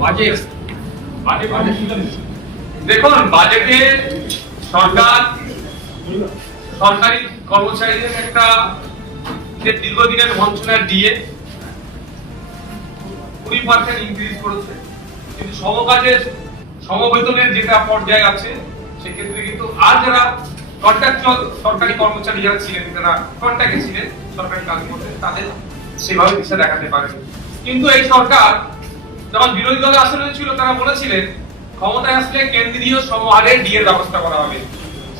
Budget দেখুন, বাজেটে সরকার সরকারি কর্মচারীদের একটা দীর্ঘদিনের বঞ্চনার ডিএ 20% ইনক্রিজ করেছে, কিন্তু সমকাজের সমবেতনের যেটা পর্যায়ে আছে সেক্ষেত্রে কিন্তু আর যারা কন্ট্রাকচুয়াল সরকারি কর্মচারী যারা ছিলেন, যারা কন্ট্রাক্টে ছিলেন সরকারি কাজ করতে, তাদের সেভাবে দিশা দেখাতে পারে। কিন্তু এই সরকার যখন বিরোধী দলের আসনে ছিল তারা বলেছিলেন ক্ষমতায় আসলে কেন্দ্রীয় সমহারে ডিএর ব্যবস্থা করা হবে,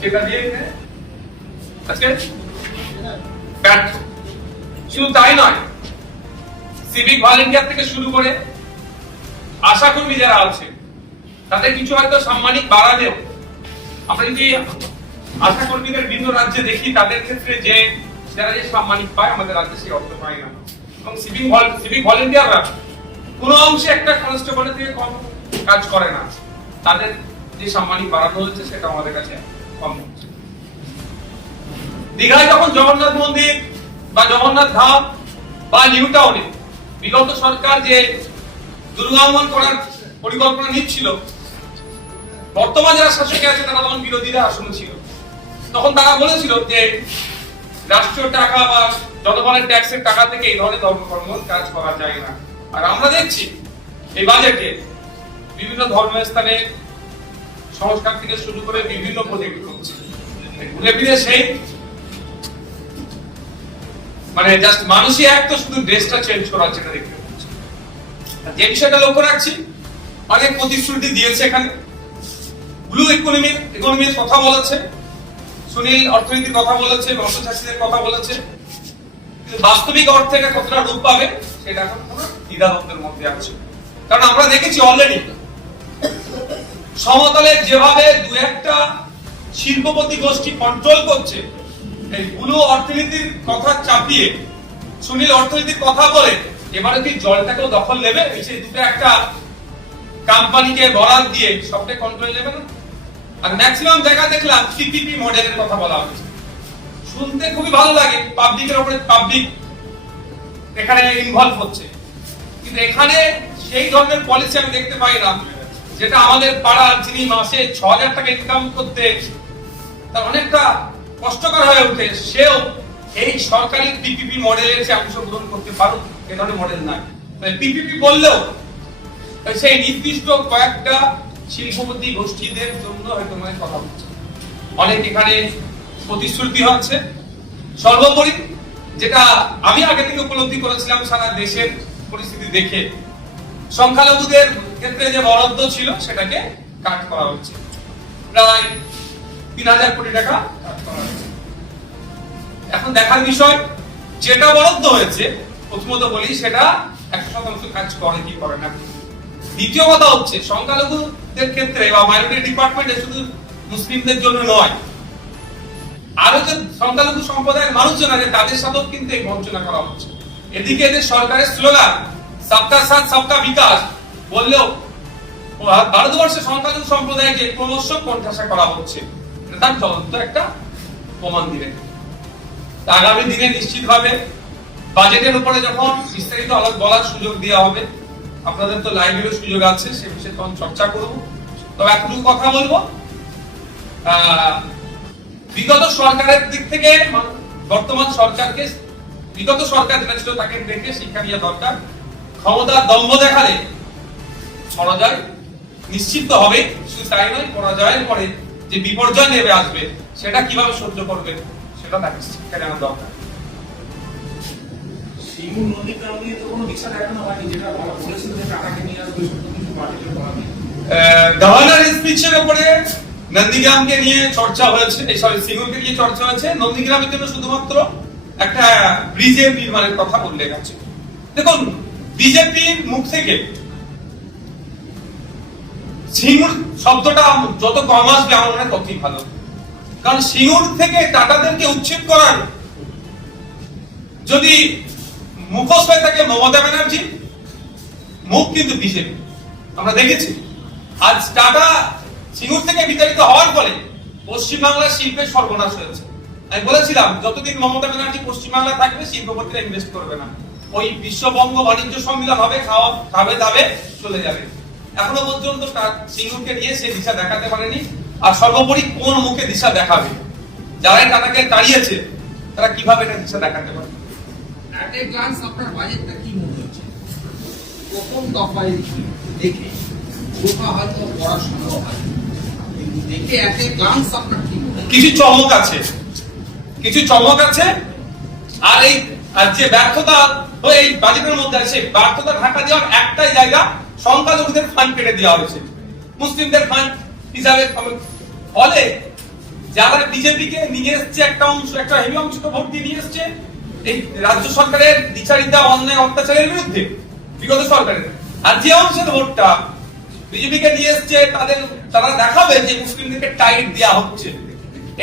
সেটা দিয়ে আজকে ব্যর্থ। শুধু তাই নয়, সিভিক ভলেন্টিয়ার থেকে শুরু করে আশাকর্মী যারা আছে তাদের কিছু হয়তো সাম্মানিক বাড়ালেও আমরা যদি আশাকর্মীদের ভিন্ন রাজ্যে দেখি, তাদের ক্ষেত্রে যে যারা যে সাম্মানিক পায় আমাদের রাজ্যে সেই অর্থ পায় না। এবং সিভিক ভলেন্টিয়াররা কোনো অংশে একটা কনস্টেবলের থেকে কম কাজ করে না, তাদের যে সাম্মানিক বাড়ানো হচ্ছে সেটা আমাদের কাছে কম হচ্ছে। দীঘায় যখন জগন্নাথ মন্দির বা জগন্নাথ ধাম বা নিউ টাউনে বিগত সরকার যে দুর্গমন করার পরিকল্পনা নিচ্ছিল, বর্তমান যারা শাসকে আছে তারা তখন বিরোধীরা আসনে ছিল, তখন তারা বলেছিল যে রাষ্ট্রীয় টাকা বা জনগণের ট্যাক্সের টাকা থেকে এই ধরনের ধর্মকর্ম কাজ করা যায় না। আর আমরা দেখছি এই বাজেটে বিভিন্ন ধর্মস্থানে সংস্কার থেকে শুরু করে বিভিন্ন প্রজেক্ট হচ্ছে, ঘুরে ফিরে সেই মানে জাস্ট মানুষই এক, তো শুধু ড্রেসটা চেঞ্জ করার জন্য দেখতে পাচ্ছি। যে বিষয়টা লক্ষ্য রাখছি, অনেক প্রতিশ্রুতি দিয়েছে এখানে, ব্লু ইকোনমির কথা বলেছে, সুনীল অর্থনীতির কথা বলেছে, অর্থশাস্ত্রের কথা বলেছে, কিন্তু বাস্তবিক অর্থে এটা কতটা রূপ পাবে সেটা এখন কোনো দ্বিধাদ্বন্দ্বের মধ্যে আছে। কারণ আমরা দেখেছি অলরেডি সমতলে যেভাবে দু একটা শিল্পপতি গোষ্ঠী কন্ট্রোল করছে, এই ব্লু অর্থনীতির কথা চাপিয়ে সুনীল অর্থনীতির কথা বলে এবারে কি জলটাকেও দখল নেবে, সেই দুটো একটা কোম্পানিকে বরাদ দিয়ে সবটাই কন্ট্রোল নেবে না। আর ম্যাক্সিমাম জায়গা দেখলাম পিপিপি মডেলের কথা বলা হচ্ছে, শুনতে খুবই ভালো লাগে, পাবলিকের উপরে পাবলিক এখানে ইনভলভ হচ্ছে, কিন্তু এখানে সেই ধরনের পলিসি আমি দেখতে পাই না, যেটা আমাদের পাড়ার যিনি মাসে ৬,০০০ টাকা ইনকাম করতে তার অনেকটা কষ্টকর হয়ে ওঠে, সেও এই সরকারি পিপিপি মডেলের সে অংশগ্রহণ করতে পারুক, এ ধরনের মডেল নাই। পিপিপি বললেও সেই নির্দিষ্ট কয়েকটা শিল্পপতি গোষ্ঠীদের জন্য হয়তো মানে কথা হচ্ছে, অনেক এখানে প্রতিশ্রুতি হচ্ছে। সর্বোপরি যেটা আমি আগে থেকে উপলব্ধি করেছিলাম সারা দেশের পরিস্থিতি দেখে, সংখ্যালঘুদের ক্ষেত্রে যে বরাদ্দ ছিল সেটাকে কাট করা হচ্ছে, প্রায় ৩,০০০ কোটি টাকা কাট করা হচ্ছে। এখন দেখার বিষয়, যেটা বরাদ্দ হয়েছে প্রথমত বলি সেটা ১০০% কাজ করে কি করে না। দ্বিতীয় কথা হচ্ছে, সংখ্যালঘুদের ক্ষেত্রে বা মাইনরিটি ডিপার্টমেন্টে শুধু মুসলিমদের জন্য নয়, আরো যে সংখ্যালঘু সম্প্রদায়ের মানুষজন আছে তাদের সাথেও কিন্তু এই বঞ্চনা করা হচ্ছে। এদিকে এদের সরকারের স্লোগান সবকা সাথ সবকা বিকাশ বললেও ভারতবর্ষের সংখ্যালঘু সম্প্রদায়কে ক্রমশ কোণঠাসা করা হচ্ছে, তার জ্বলন্ত একটা প্রমাণ দিলেন। আগামী দিনে নিশ্চিতভাবে বাজেটের উপরে যখন বিস্তারিত আলোচনা বলার সুযোগ দেওয়া হবে, আপনাদের তো লাইভেরও সুযোগ আছে, সে বিষয়ে তখন চর্চা করব। তবে এতটুকু কথা বলবো, বিগত সরকারের দিক থেকে বর্তমান সরকারকে, বিগত সরকার যেটা ছিল তাকে দেখে শিক্ষা নেওয়া দরকার। ক্ষমতার দম্ভ দেখালে পরাজয় নিশ্চিত হবে, শুধু তাই নয়, পরাজয়ের পরে যে বিপর্যয় নেমে আসবে সেটা কিভাবে সহ্য করবে সেটা তাকে শিক্ষা নেওয়া দরকার। গভর্নর স্পিচের উপরে নন্দীগ্রামকে নিয়ে চর্চা হয়েছে, সিঙ্গুরকে নিয়ে চর্চা হয়েছে, নন্দীগ্রামের জন্য শুধুমাত্র একটা ব্রিজের নির্মাণের কথা উল্লেখ আছে। দেখুন, বিজেপির মুখ থেকে সিঙ্গুর শব্দটা যত কম আসবে আমার মনে হয় ততই ভালো, কারণ সিঙ্গুর থেকে টাটাদেরকে উচ্ছেদ করার যদি মুখোশ হয়ে থাকে মমতা ব্যানার্জি, মুখ কিন্তু বিজেপি। আমরা দেখেছি আজ টাটা সিঙ্গুর থেকে বিতাড়িত হওয়ার ফলে পশ্চিমবাংলার শিল্পের সর্বনাশ হয়েছে। আমি বলেছিলাম যতদিন মমতা ব্যানার্জি পশ্চিমবাংলা থাকবে শিল্পপতিরা ইনভেস্ট করবে না, ওই বিশ্ববঙ্গ বাণিজ্য সম্মেলন হবে, খাবে দাবে চলে যাবে। এখনো পর্যন্ত সিঙ্গুরকে নিয়ে সে দিশা দেখাতে পারেনি। আর সর্বোপরি কোন মুখে দিশা দেখাবে? যারা টাটাকে তাড়িয়েছে তারা কিভাবে এটা দিশা দেখাতে পারে? অ্যাট এ গ্লান্স আপনার বাজেটটা কি মনে হচ্ছে? প্রথম দফায় দেখে গোটা হয়তো পড়াশোনা হয়, কিন্তু দেখে অ্যাট এ গ্লান্স আপনার কি মনে হচ্ছে? কিছু চমক আছে, কিছু চমক আছে। আর এই যে ব্যর্থতা এই বাজেটের মধ্যে আছে, ব্যর্থতা ঢাকা দেওয়ার একটাই জায়গা, সংখ্যালঘুদের ফান্ড কেটে দেওয়া হয়েছে, মুসলিমদের ফান্ড হিসাবে। ফলে যারা বিজেপি কে নিয়ে এসছে একটা অংশ, একটা হেভি অংশ তো ভোট দিয়ে নিয়ে এসছে এই রাজ্য সরকারের দ্বিচারিতা, অন্যায়, অত্যাচারের বিরুদ্ধে বিগত সরকারের। আর যে অংশের ভোটটা বিজেপি কে নিয়ে এসছে তারা দেখাবে যে মুসলিমদেরকে টাইট দেওয়া হচ্ছে,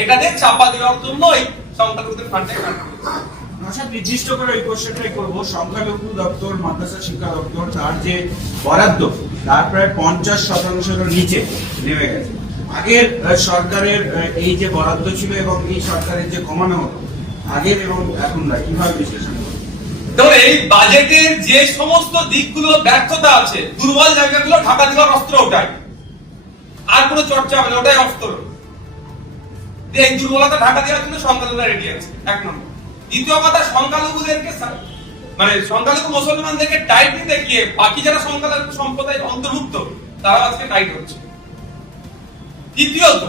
এটাতে চাপা দেওয়ার জন্য এই সংখ্যালঘুদের ফান্ডে কাটা হচ্ছে। আচ্ছা, নির্দিষ্ট করে এই কোশ্চেনটাই করবো। সংখ্যালঘু দপ্তর, মাদ্রাসা শিক্ষা দপ্তর, তার যে বরাদ্দ তার প্রায় 50% নিচে নেমে গেছে। আগের সরকারের এই যে বরাদ্দ ছিল এবং এই সরকারের যে কমানো হলো, আগের এবং এখনকার কিভাবে বিশ্লেষণ করবো? দেখুন, এই বাজেটের যে সমস্ত দিকগুলো ব্যর্থতা আছে, দুর্বল জায়গাগুলো ঢাকা দেওয়ার অস্ত্র ওটাই, আর কোনো চর্চা হবে না, ওটাই অস্ত্র। এই দুর্বলতা ঢাকা দেওয়ার জন্য সংখ্যালঘুরা রেডি আছে, এক নম্বর। দ্বিতীয় কথা, সংখ্যালঘুদেরকে মানে সংখ্যালঘু মুসলমানদেরকে টাইট দিতে গিয়ে বাকি যারা সংখ্যালঘু সম্প্রদায়ের অন্তর্ভুক্ত তারা আজকে টাইট হচ্ছে। তৃতীয়ত,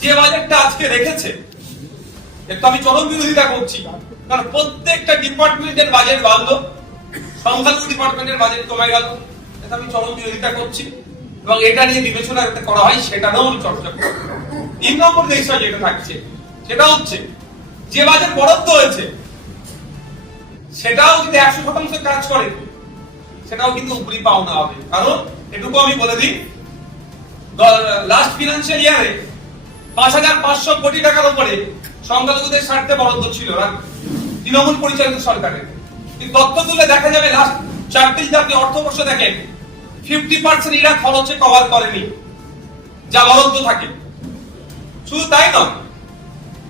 যে বাজেটটা আজকে রেখেছে একটু আমি চরম বিরোধিতা করছি, কারণ প্রত্যেকটা ডিপার্টমেন্টের বাজেট বাড়লো, সংখ্যালঘু ডিপার্টমেন্টের বাজেট কমে গেল, এটা আমি চরম বিরোধিতা করছি এবং এটা নিয়ে বিবেচনা যাতে করা হয় সেটারও আমি চর্চা করব। 3 নম্বর বিষয় যেটা থাকছে সেটা হচ্ছে যে বাজেট বরাদ্দ হয়েছে সেটাও যদি 100% কাজ করে সেটাও কিন্তু উপরি পাওনা হবে। কারণ এটুকু আমি বলে দিই, লাস্ট ফিনান্সিয়াল ইয়ারে 5500 কোটি টাকার উপরে সংখ্যালঘুদের স্বার্থে বরাদ্দ ছিল তৃণমূল পরিচালিত সরকারের। কিন্তু তথ্য তুলে দেখা যাবে লাস্ট 4 জাতীয় অর্থবর্ষ দেখেন 50% এরা খরচে কভার করেনি যা বরাদ্দ থাকে। শুধু তাই নয়,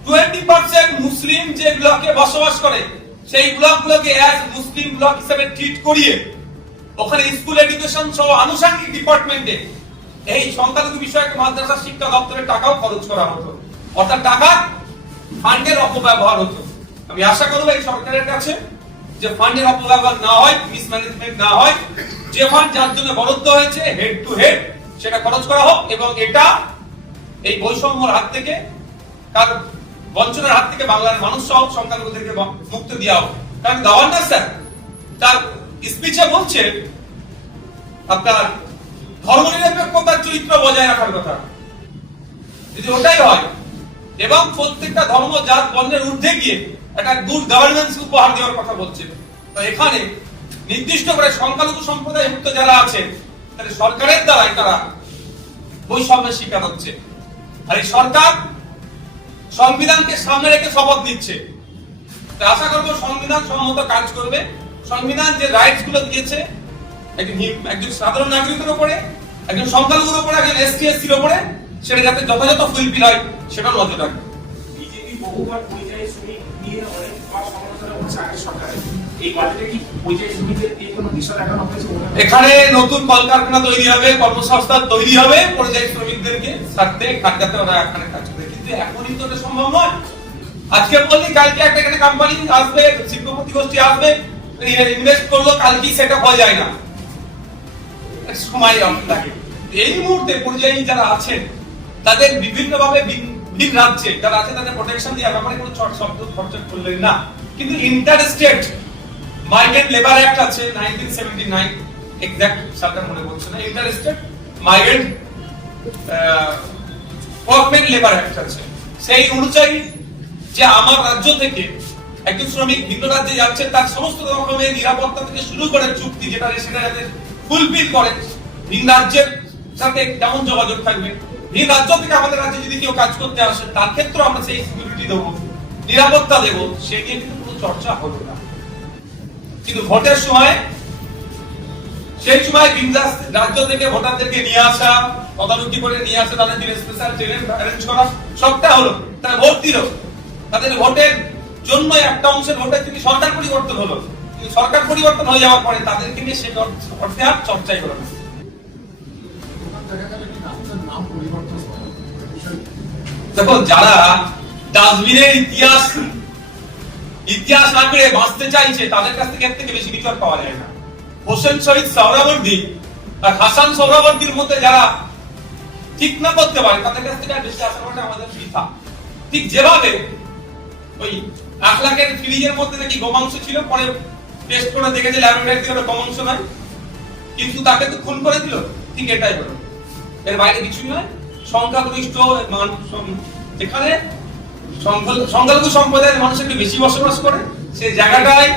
20% মুসলিম যে ব্লকে বসবাস করে সেই ব্লকগুলোকে অ্যাজ মুসলিম ব্লক হিসেবে ট্রিট করিয়ে ওখানে স্কুল এডুকেশন সহ আনুষঙ্গিক ডিপার্টমেন্টে এই সংখ্যালঘু বিষয়ক মাদ্রাসা শিক্ষা দপ্তরের টাকাও খরচ করা হতো। অর্থাৎ টাকা ফান্ডের অপব্যবহার হতো। আমি আশা করব এই সরকারের কাছে যে ফান্ডের অপব্যবহার না হয়, মিসম্যানেজমেন্ট না হয়, যে ফান্ড যার জন্য বরাদ্দ হয়েছে হেড টু হেড সেটা খরচ করা হোক এবং এটা এই বৈষম্যের হাত থেকে, কার বঞ্চনার হাত থেকে বাংলার মানুষ সহ সংখ্যালঘুদেরকে মুক্ত দেওয়া হোক। কারণ গভর্নর স্যার তার স্পিচে বলছে আপনার ধর্মনিরপেক্ষতার চরিত্র বজায় রাখার কথা। যদি ওটাই হয় এবং প্রত্যেকটা ধর্ম জাত বর্ণের ঊর্ধ্বে গিয়ে একটা গুড গভর্নেন্স উপহার দেওয়ার কথা বলছে, তো এখানে নির্দিষ্ট করে সংখ্যালঘু সম্প্রদায় মুক্ত যারা আছে তাহলে সরকারের দ্বারাই তারা বৈষম্যের শিকার হচ্ছে। আর এই সরকার সংবিধানকে সামনে রেখে শপথ নিচ্ছে। আশা করবো সংবিধান সম্মত কাজ করবে। সংবিধান যে রাইটস গুলো দিয়েছে একজন সাধারণ নাগরিকের উপরে, একজন সংখ্যালঘুর উপরে, একজন এসটি এসসির উপরে, সেটা যাতে যথাযথ ফুলফিল হয় সেটা নজর রাখবে। বিজেপি বহুবার পরিযায়ী শ্রমিক নিয়ে অনেক সমালোচনা করছে আগের সরকারে। এই বাজেটে কি পরিযায়ী শ্রমিকদের দিয়ে কোনো দিশা দেখানো হয়েছে? এখানে নতুন কলকারখানা তৈরি হবে, কর্মসংস্থান তৈরি হবে পরিযায়ী শ্রমিকদেরকে সাথে খাটাতে ওরা এখানে কাজ করবে। কিন্তু এখনই তো এটা সম্ভব নয়। আজকে বললি কালকে একটা এখানে কোম্পানি আসবে, শিল্পপতি গোষ্ঠী আসবে, ইনভেস্ট করলো, কালকেই সেটা হয়ে যায় না, সময় লাগে। এই মুহূর্তে পরিযায়ী যারা আছেন তাদের বিভিন্ন ভাবে ভিন রাজ্যে যারা আছে তাদের প্রোটেকশন দেওয়ার ব্যাপারে কোনো শব্দ খরচা করলেন না। কিন্তু inter state migrant labour act আছে 1979, এক্সাক্ট সালটা মনে পড়ছে না। Inter state migrant workmen labour act আছে, সেই অনুযায়ী যে আমার রাজ্য থেকে একজন শ্রমিক ভিন্ন রাজ্যে যাচ্ছে তার সমস্ত রকমের নিরাপত্তা থেকে শুরু করে চুক্তি যেটা সেটা যাতে ফুলফিল করে, ভিন রাজ্যের সাথে কেমন যোগাযোগ থাকবে, ভিন রাজ্য থেকে আমাদের রাজ্যে যদি কেউ কাজ করতে আসে তার ক্ষেত্রে আমরা সেই সিকিউরিটি দেবো, নিরাপত্তা দেবো, সে নিয়ে কিন্তু কোনো চর্চা হলো না। কিন্তু ভোটের সময় সেই সময় ভিন রাজ্য থেকে ভোটারদেরকে নিয়ে আসা, তদারকি করে নিয়ে আসা, তাদের জন্য স্পেশাল ট্রেন অ্যারেঞ্জ করা, সবটা হলো। তারা ভোট দিল, তাদের ভোটের জন্য একটা অংশের ভোটের থেকে সরকার পরিবর্তন হলো, সরকার পরিবর্তন হয়ে যাওয়ার পরে তাদেরকে নিয়ে সে অর্থে আর চর্চাই হলো না। দেখো, যারা ডাস্টবিনের ইতিহাস আঁকড়ে বাঁচতে চাইছে তাদের কাছ থেকে এর থেকে বেশি কিছু আর পাওয়া যায় না। হোসেন শহীদ সোহরাওয়ার্দী আর হাসান সোহরাওয়ার্দীর মধ্যে যারা ঠিক না করতে পারে তাদের কাছ থেকে আর বেশি আশা করাটা আমাদের বৃথা। ঠিক যেভাবে ওই 1 লাখের ফ্রিজের মধ্যে নাকি গোমাংস ছিল, পরে টেস্ট করে দেখে যে ল্যাবরেটরিতে ওটা গোমাংস নয়, কিন্তু তাকে তো খুন করে দিল, ঠিক এটাই হলো। এর বাইরে কিছুই নয়। সংখ্যাগরিষ্ঠ যেখানে সংখ্যালঘু সম্প্রদায়ের মানুষ একটু বেশি বসবাস করে, সেই জায়গাটায়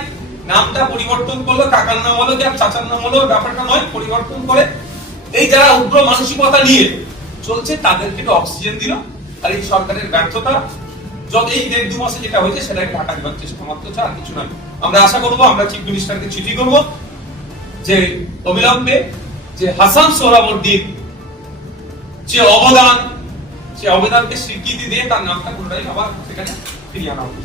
নামটা পরিবর্তন করলো, কাকার নাম হলো কি আর চাচার নাম হলো, ব্যাপারটা নয়, পরিবর্তন করে এই যারা উগ্র মানসিকতা নিয়ে চলছে তাদেরকে একটু অক্সিজেন দিল। আর এই সরকারের ব্যর্থতা যত এই 1.5-2 মাসে যেটা হয়েছে সেটাকে ঢাকা দেওয়ার চেষ্টা মাত্র, আর কিছু নয়। আমরা আশা করবো, আমরা চিফ মিনিস্টারকে চিঠি করব যে অবিলম্বে যে হাসান সোহরাওয়ার্দীর যে অবদান, সে অবদানকে স্বীকৃতি দিয়ে তার নামটা পুনরায় আবার সেখানে ফিরিয়ে আনা হবে।